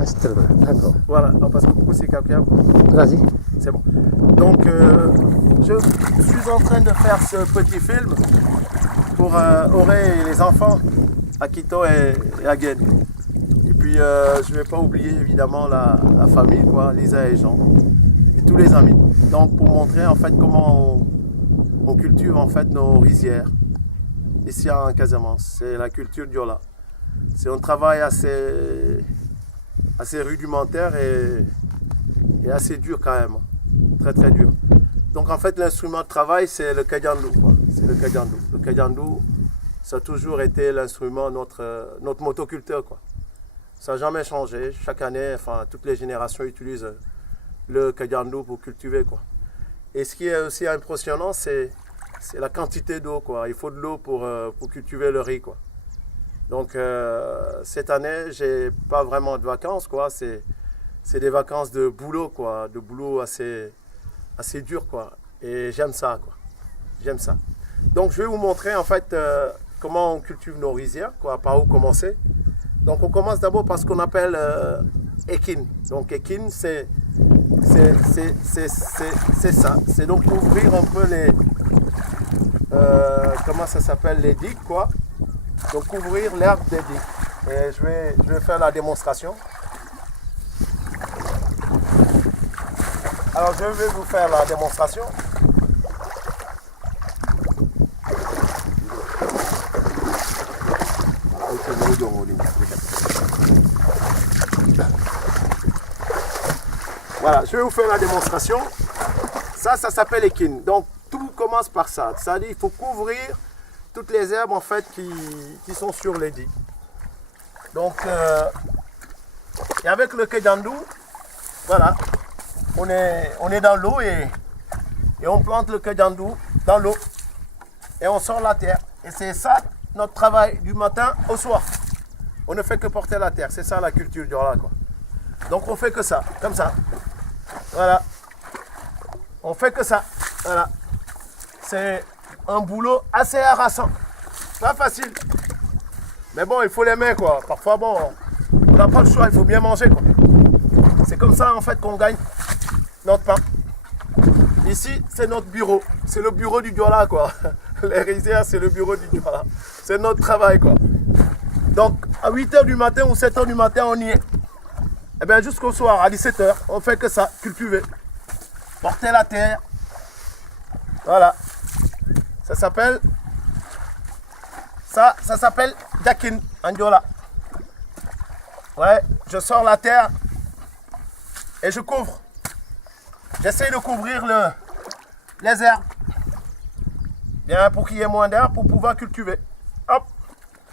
Ah, c'est très bien, d'accord. Voilà, non, parce que beaucoup c'est quelqu'un. Vas-y. C'est bon. Donc, je suis en train de faire ce petit film pour Auré et les enfants, Akito et Agen. Et puis, je ne vais pas oublier évidemment la famille, quoi, Lisa et Jean, et tous les amis. Donc, pour montrer en fait comment on cultive en fait nos rizières ici en Casamance. C'est la culture Diola. C'est un travail assez rudimentaire et assez dur quand même. Très très dur. Donc en fait l'instrument de travail c'est le kajandou. C'est le kajandou. Le kajandou, ça a toujours été l'instrument, notre motoculteur, quoi. Ça n'a jamais changé. Chaque année, enfin toutes les générations utilisent le kajandou pour cultiver, quoi. Et ce qui est aussi impressionnant, c'est la quantité d'eau, quoi. Il faut de l'eau pour cultiver le riz, quoi. Donc cette année, j'ai pas vraiment de vacances, quoi. C'est des vacances de boulot, quoi. De boulot assez dur, quoi. Et j'aime ça, quoi. J'aime ça. Donc je vais vous montrer en fait comment on cultive nos rizières, quoi. Par où commencer. Donc on commence d'abord par ce qu'on appelle équine. Donc équine, c'est ça. C'est donc ouvrir un peu les comment ça s'appelle, les digues, quoi. Donc couvrir l'herbe des digues. Et je vais faire la démonstration. Alors je vais vous faire la démonstration. Voilà, je vais vous faire la démonstration. Ça s'appelle équine. Donc tout commence par ça. C'est-à-dire qu'il faut couvrir toutes les herbes en fait qui sont sur les digues. Donc et avec le kajandou, voilà, on est dans l'eau et on plante le kajandou dans l'eau et on sort la terre. Et c'est ça notre travail du matin au soir. On ne fait que porter la terre. C'est ça la culture du Diola, quoi. Donc on fait que ça, comme ça. Voilà. On fait que ça. Voilà. C'est un boulot assez harassant. Pas facile. Mais bon, il faut les mains, quoi. Parfois, bon, on n'a pas le choix, il faut bien manger, quoi. C'est comme ça, en fait, qu'on gagne notre pain. Ici, c'est notre bureau. C'est le bureau du Diola, quoi. Les rizières, c'est le bureau du Diola. C'est notre travail, quoi. Donc, à 8h du matin ou 7h du matin, on y est. Et bien, jusqu'au soir, à 17h, on fait que ça, cultiver. Porter la terre. Voilà. Ça s'appelle Dakin en Diola. Ouais, je sors la terre et je couvre. J'essaie de couvrir les herbes. Bien, pour qu'il y ait moins d'air, pour pouvoir cultiver. Hop.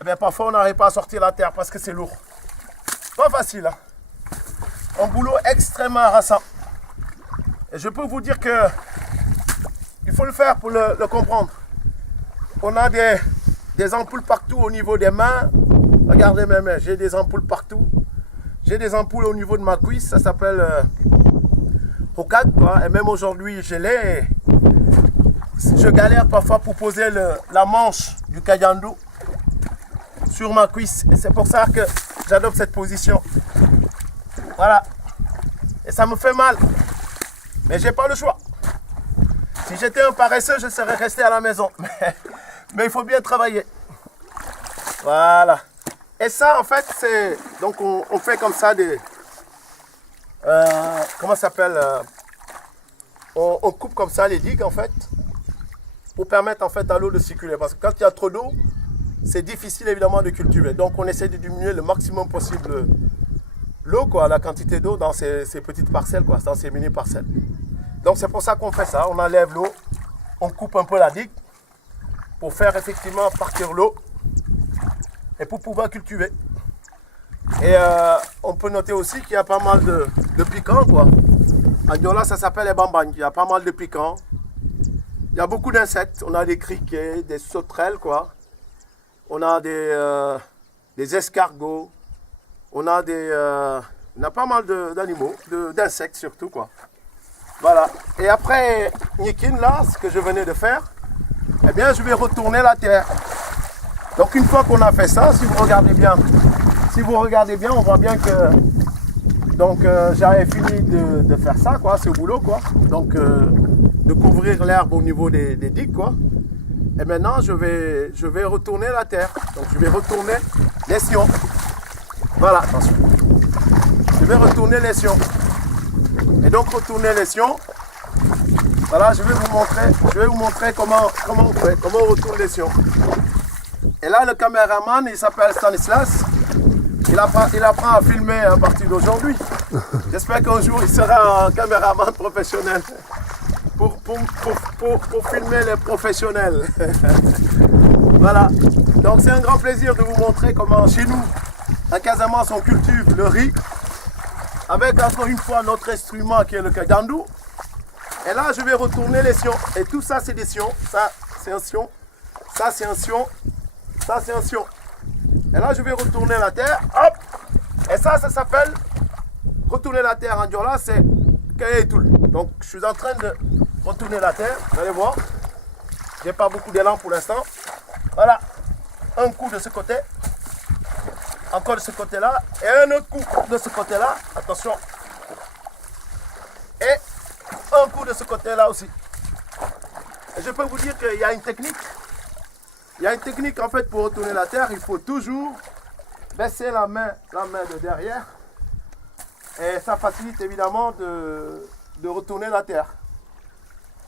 Et bien, parfois, on n'arrive pas à sortir la terre parce que c'est lourd. Pas facile, hein. Un boulot extrêmement harassant. Et je peux vous dire que il faut le faire pour le comprendre. On a des ampoules partout au niveau des mains. Regardez mes mains, j'ai des ampoules partout. J'ai des ampoules au niveau de ma cuisse, ça s'appelle Hokag, quoi. Et même aujourd'hui, je l'ai. Je galère parfois pour poser la manche du kajandou sur ma cuisse. Et c'est pour ça que j'adopte cette position. Voilà. Et ça me fait mal. Mais j'ai pas le choix. Si j'étais un paresseux, je serais resté à la maison. Mais il faut bien travailler. Voilà. Et ça, en fait, c'est... Donc, on fait comme ça des... comment ça s'appelle on coupe comme ça les digues, en fait, pour permettre, en fait, à l'eau de circuler. Parce que quand il y a trop d'eau, c'est difficile, évidemment, de cultiver. Donc, on essaie de diminuer le maximum possible l'eau, quoi, la quantité d'eau dans ces petites parcelles, quoi, dans ces mini-parcelles. Donc, c'est pour ça qu'on fait ça. On enlève l'eau, on coupe un peu la digue pour faire, effectivement, partir l'eau et pour pouvoir cultiver. Et on peut noter aussi qu'il y a pas mal de piquants, quoi. En Diola, ça s'appelle les bambagnes. Il y a pas mal de piquants. Il y a beaucoup d'insectes. On a des criquets, des sauterelles, quoi. On a des escargots. On a pas mal d'animaux, d'insectes surtout, quoi. Voilà. Et après Nikin, là, ce que je venais de faire, eh bien, je vais retourner la terre. Donc, une fois qu'on a fait ça, si vous regardez bien, on voit bien que Donc j'avais fini de faire ça, quoi, ce boulot, quoi. Donc de couvrir l'herbe au niveau des digues, quoi. Et maintenant je vais retourner la terre. Donc je vais retourner les sions. Voilà, attention. Je vais retourner les sions. Et donc retourner les sions. Voilà, je vais vous montrer comment on fait, comment on retourne les sions. Et là le caméraman, il s'appelle Stanislas. Il apprend à filmer à partir d'aujourd'hui. J'espère qu'un jour il sera un caméraman professionnel pour filmer les professionnels. Voilà. Donc c'est un grand plaisir de vous montrer comment chez nous, à Casamance, on cultive le riz avec encore une fois notre instrument qui est le kajandou. Et là je vais retourner les sions. Et tout ça c'est des sions. Ça c'est un sion. Ça c'est un sion. Ça c'est un sion. Et là, je vais retourner la terre. Hop! Et ça s'appelle retourner la terre en diola, c'est Kayetul. Donc, je suis en train de retourner la terre. Vous allez voir. J'ai pas beaucoup d'élan pour l'instant. Voilà. Un coup de ce côté. Encore de ce côté-là. Et un autre coup de ce côté-là. Attention. Et un coup de ce côté-là aussi. Et je peux vous dire qu'il y a une technique. Il y a une technique en fait pour retourner la terre, il faut toujours baisser la main de derrière et ça facilite évidemment de retourner la terre.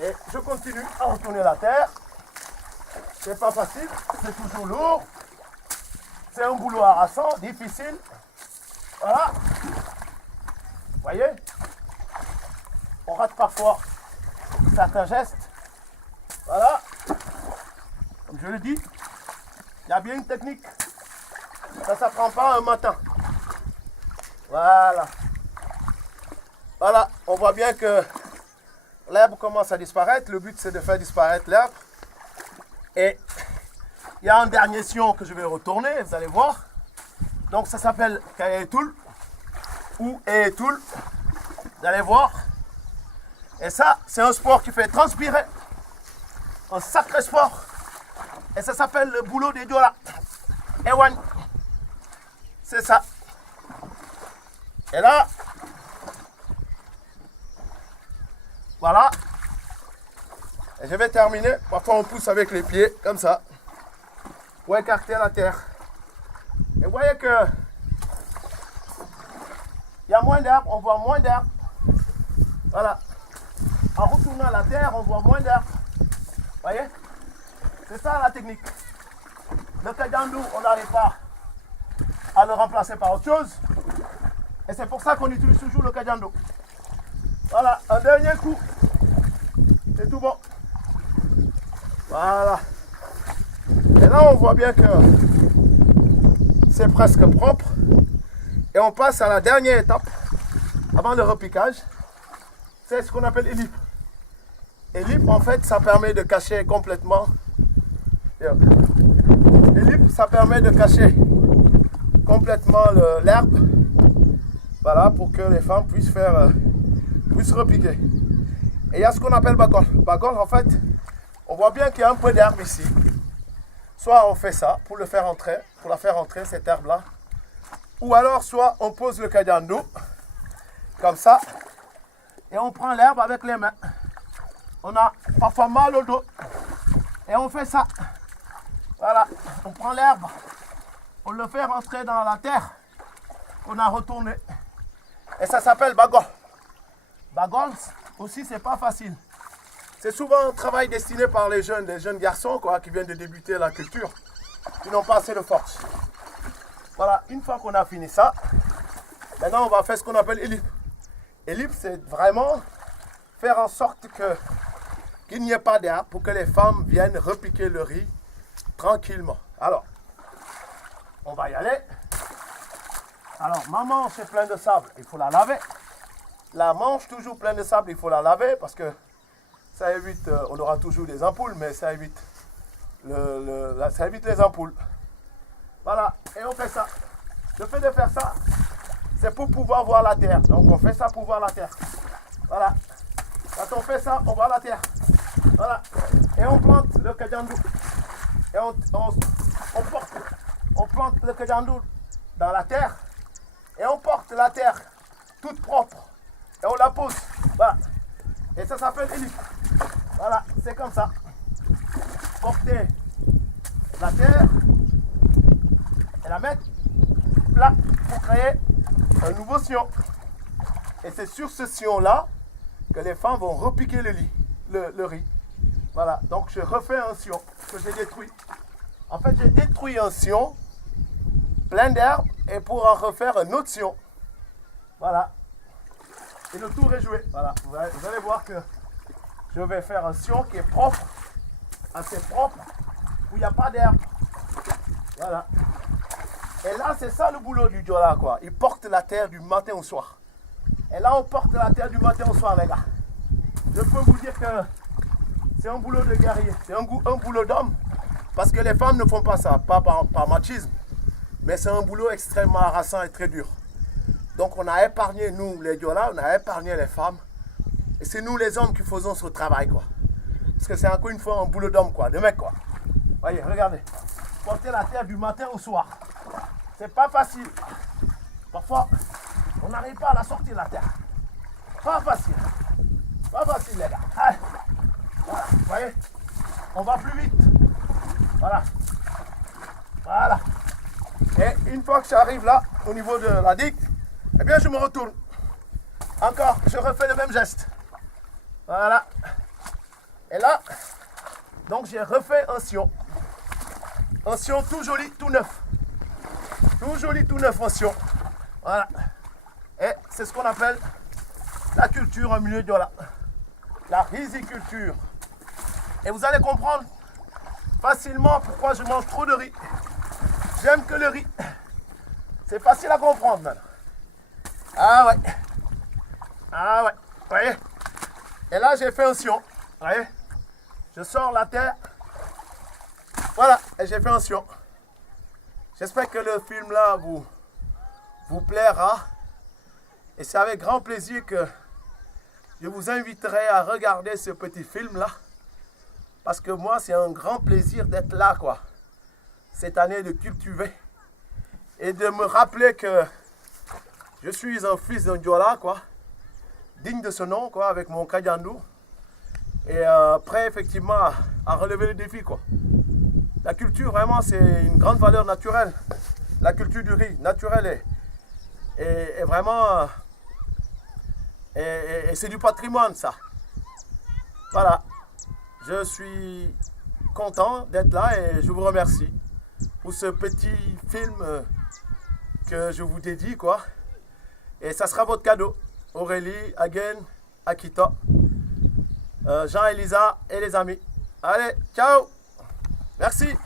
Et je continue à retourner la terre, c'est pas facile, c'est toujours lourd, c'est un boulot harassant, difficile, voilà, vous voyez, on rate parfois certains gestes, voilà. Comme je le dis, il y a bien une technique. Ça ne s'apprend pas un matin. Voilà. Voilà, on voit bien que l'herbe commence à disparaître. Le but, c'est de faire disparaître l'herbe. Et il y a un dernier sion que je vais retourner, vous allez voir. Donc, ça s'appelle Kayetul ou Eetul. Vous allez voir. Et ça, c'est un sport qui fait transpirer. Un sacré sport. Et ça s'appelle le boulot des diola. Ewan. C'est ça. Et là, voilà. Et je vais terminer. Parfois on pousse avec les pieds, comme ça, pour écarter la terre. Et vous voyez que il y a moins d'herbe, on voit moins d'herbe. Voilà. En retournant la terre, on voit moins d'herbe. Vous voyez? C'est ça la technique. Le kajandou, on n'arrive pas à le remplacer par autre chose. Et c'est pour ça qu'on utilise toujours le kajandou. Voilà, un dernier coup. C'est tout bon. Voilà. Et là, on voit bien que c'est presque propre. Et on passe à la dernière étape, avant le repiquage. C'est ce qu'on appelle élip. Élip, en fait, ça permet de cacher complètement. Élip, ça permet de cacher complètement l'herbe. Voilà, pour que les femmes puissent repiquer. Et il y a ce qu'on appelle bagol. Bagol, en fait, on voit bien qu'il y a un peu d'herbe ici. Soit on fait ça pour la faire entrer, cette herbe-là. Ou alors, soit on pose le kajandou, comme ça, et on prend l'herbe avec les mains. On a parfois mal au dos. Et on fait ça. Voilà, on prend l'herbe, on le fait rentrer dans la terre qu'on a retourné. Et ça s'appelle bagol. Bagol aussi, c'est pas facile. C'est souvent un travail destiné par les jeunes garçons quoi, qui viennent de débuter la culture, qui n'ont pas assez de force. Voilà, une fois qu'on a fini ça, maintenant on va faire ce qu'on appelle élip. Élip, c'est vraiment faire en sorte qu'il n'y ait pas d'herbe pour que les femmes viennent repiquer le riz tranquillement. Alors, on va y aller. Alors, ma manche est pleine de sable, il faut la laver. La manche toujours pleine de sable, il faut la laver parce que ça évite, on aura toujours des ampoules, mais ça évite, ça évite les ampoules. Voilà, et on fait ça. Le fait de faire ça, c'est pour pouvoir voir la terre. Donc on fait ça pour voir la terre. Voilà. Quand on fait ça, on voit la terre. Voilà. Et on plante le kajandou. Et on plante le kajandou dans la terre. Et on porte la terre toute propre. Et on la pose. Voilà. Et ça s'appelle Elite. Voilà, c'est comme ça. Porter la terre et la mettre là pour créer un nouveau sillon. Et c'est sur ce sillon-là que les femmes vont repiquer le riz. Voilà, donc je refais un sillon que j'ai détruit. En fait, j'ai détruit un sillon plein d'herbes et pour en refaire un autre sillon. Voilà. Et le tour est joué. Voilà, vous allez voir que je vais faire un sillon qui est propre, assez propre, où il n'y a pas d'herbe. Voilà. Et là, c'est ça le boulot du Diola, quoi. Il porte la terre du matin au soir. Et là, on porte la terre du matin au soir, les gars. Je peux vous dire que c'est un boulot de guerrier, c'est un boulot d'homme. Parce que les femmes ne font pas ça, pas par machisme. Mais c'est un boulot extrêmement harassant et très dur. Donc on a épargné, nous, les Diola, on a épargné les femmes. Et c'est nous, les hommes, qui faisons ce travail, quoi. Parce que c'est encore une fois un boulot d'homme, quoi, de mec, quoi. Voyez, regardez. Porter la terre du matin au soir. C'est pas facile. Parfois, on n'arrive pas à la sortir, la terre. Pas facile. Pas facile, les gars. Allez. Voilà, vous voyez. On va plus vite. Voilà. Voilà. Et une fois que j'arrive là, au niveau de la digue, eh bien, je me retourne. Encore, je refais le même geste. Voilà. Et là, donc j'ai refait un sillon. Un sillon tout joli, tout neuf. Tout joli, tout neuf, un sillon. Voilà. Et c'est ce qu'on appelle la culture en milieu Diola. La riziculture. Et vous allez comprendre facilement pourquoi je mange trop de riz. J'aime que le riz. C'est facile à comprendre maintenant. Ah ouais. Ah ouais. Vous voyez. Et là, j'ai fait un sillon. Vous voyez. Je sors la terre. Voilà. Et j'ai fait un sillon. J'espère que le film là vous plaira. Et c'est avec grand plaisir que je vous inviterai à regarder ce petit film là. Parce que moi, c'est un grand plaisir d'être là, quoi. Cette année, de cultiver. Et de me rappeler que je suis un fils d'un Diola, quoi. Digne de ce nom, quoi, avec mon Kajandou. Et prêt, effectivement, à relever le défi, quoi. La culture, vraiment, c'est une grande valeur naturelle. La culture du riz, naturelle, est vraiment... Et c'est du patrimoine, ça. Voilà. Je suis content d'être là et je vous remercie pour ce petit film que je vous dédie, quoi. Et ça sera votre cadeau. Aurélie, Again, Akita, Jean-Elisa et les amis. Allez, ciao. Merci.